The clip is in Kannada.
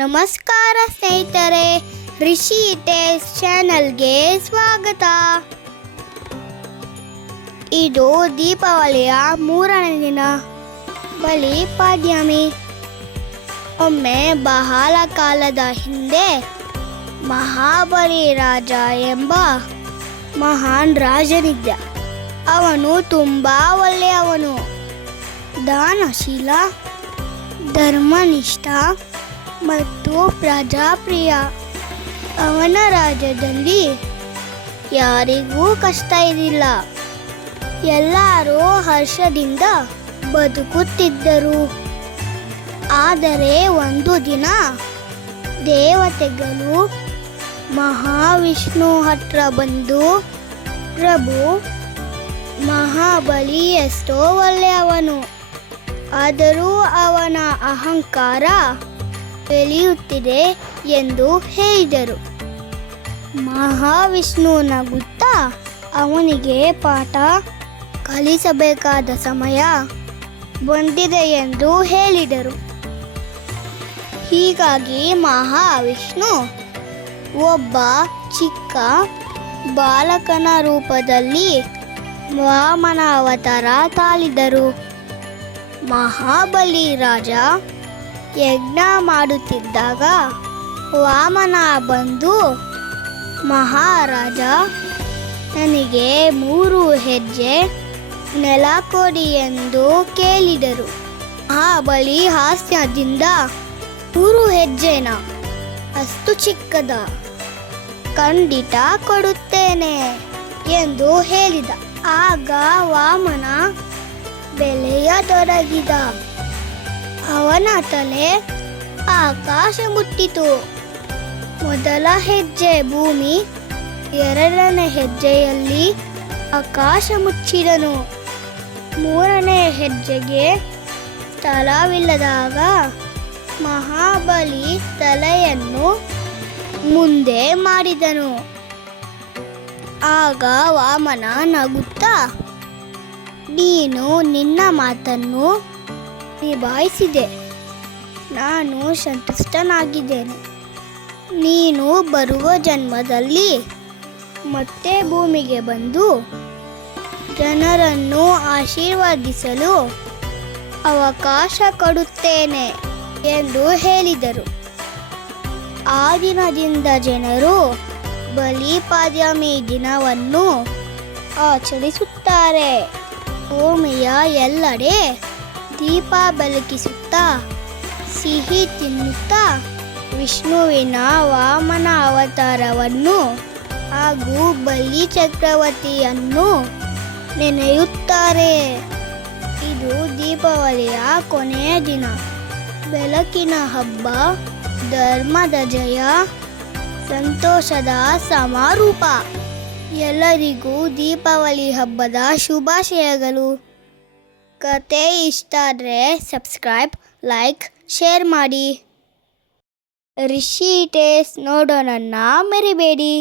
ನಮಸ್ಕಾರ ಸ್ನೇಹಿತರೆ, ರಿಷಿ ಟೇಸ್ಟ್ ಚಾನಲ್ಗೆ ಸ್ವಾಗತ. ಇದು ದೀಪಾವಳಿಯ 3ನೇ ದಿನ, ಬಲಿಪಾಡ್ಯಮಿ. ಒಮ್ಮೆ ಬಹಳ ಕಾಲದ ಹಿಂದೆ ಮಹಾಬಲಿ ರಾಜ ಎಂಬ ಮಹಾನ್ ರಾಜನಿದ್ದ. ಅವನು ತುಂಬಾ ಒಳ್ಳೆಯವನು, ದಾನಶೀಲ, ಧರ್ಮನಿಷ್ಠ ಮತ್ತು ಪ್ರಜಾಪ್ರಿಯ. ಅವನ ರಾಜ್ಯದಲ್ಲಿ ಯಾರಿಗೂ ಕಷ್ಟ ಇರಲಿಲ್ಲ. ಎಲ್ಲರೂ ಹರ್ಷದಿಂದ ಬದುಕುತ್ತಿದ್ದರು. ಆದರೆ ಒಂದು ದಿನ ದೇವತೆಗಳು ಮಹಾವಿಷ್ಣು ಹತ್ರ ಬಂದು, ಪ್ರಭು, ಮಹಾಬಲಿ ಎಷ್ಟೋ ಒಳ್ಳೆಯವನು, ಆದರೂ ಅವನ ಅಹಂಕಾರ ಬೆಳೆಯುತ್ತಿದೆ ಎಂದು ಹೇಳಿದರು. ಮಹಾವಿಷ್ಣು ನಗುತ್ತಾ ಅವನಿಗೆ ಪಾಠ ಕಲಿಸಬೇಕಾದ ಸಮಯ ಬಂದಿದೆ ಎಂದು ಹೇಳಿದರು. ಹೀಗಾಗಿ ಮಹಾವಿಷ್ಣು ಒಬ್ಬ ಚಿಕ್ಕ ಬಾಲಕನ ರೂಪದಲ್ಲಿ ವಾಮನ ಅವತಾರ ತಾಳಿದರು. ಮಹಾಬಲಿ ರಾಜ ಯಜ್ಞ ಮಾಡುತ್ತಿದ್ದಾಗ ವಾಮನ ಬಂದು, ಮಹಾರಾಜ, ನನಗೆ 3 ಹೆಜ್ಜೆ ನೆಲ ಕೊಡಿ ಎಂದು ಕೇಳಿದರು. ಮಹಾಬಲಿ ಹಾಸ್ಯದಿಂದ, 3 ಹೆಜ್ಜೆನ? ಅಷ್ಟು ಚಿಕ್ಕದ? ಖಂಡಿತ ಕೊಡುತ್ತೇನೆ ಎಂದು ಹೇಳಿದ. ಆಗ ವಾಮನ ಬೆಳೆಯತೊಡಗಿದ. ಅವನ ತಲೆ ಆಕಾಶ ಮುಟ್ಟಿತು. ಮೊದಲ ಹೆಜ್ಜೆ ಭೂಮಿ, 2ನೇ ಹೆಜ್ಜೆಯಲ್ಲಿ ಆಕಾಶ ಮುಚ್ಚಿದನು. 3ನೇ ಹೆಜ್ಜೆಗೆ ಸ್ಥಳವಿಲ್ಲದಾಗ ಮಹಾಬಲಿ ತಲೆಯನ್ನು ಮುಂದೆ ಮಾಡಿದನು. ಆಗ ವಾಮನ ನಗುತ್ತಾ, ನೀನು ನಿನ್ನ ಮಾತನ್ನು ನಿಭಾಯಿಸಿದೆ, ನಾನು ಸಂತುಷ್ಟನಾಗಿದ್ದೇನೆ. ನೀನು ಬರುವ ಜನ್ಮದಲ್ಲಿ ಮತ್ತೆ ಭೂಮಿಗೆ ಬಂದು ಜನರನ್ನು ಆಶೀರ್ವದಿಸಲು ಅವಕಾಶ ಕೊಡುತ್ತೇನೆ ಎಂದು ಹೇಳಿದರು. ಆ ದಿನದಿಂದ ಜನರು ಬಲಿಪಾಡ್ಯಮಿ ದಿನವನ್ನು ಆಚರಿಸುತ್ತಾರೆ. ಭೂಮಿಯ ಎಲ್ಲೆಡೆ ದೀಪ ಬೆಳಗಿಸುತ್ತಾ, ಸಿಹಿ ತಿನ್ನುತ್ತಾ ವಿಷ್ಣುವಿನ ವಾಮನ ಅವತಾರವನ್ನು ಹಾಗೂ ಬಲಿ ಚಕ್ರವರ್ತಿಯನ್ನು ನೆನೆಯುತ್ತಾರೆ. ಇದು ದೀಪಾವಳಿಯ ಕೊನೆಯ ದಿನ, ಬೆಳಕಿನ ಹಬ್ಬ, ಧರ್ಮದ ಜಯ, ಸಂತೋಷದ ಸಮಾರೋಪ. ಎಲ್ಲರಿಗೂ ದೀಪಾವಳಿ ಹಬ್ಬದ ಶುಭಾಶಯಗಳು. ಕತೆ ಇಷ್ಟ ಆದರೆ ಸಬ್ಸ್ಕ್ರೈಬ್, ಲೈಕ್, ಶೇರ್ ಮಾಡಿ. ರಿಷಿ ಟೇಸ್ಟ್ ನೋಡೋಣನ್ನ ಮರಿಬೇಡಿ.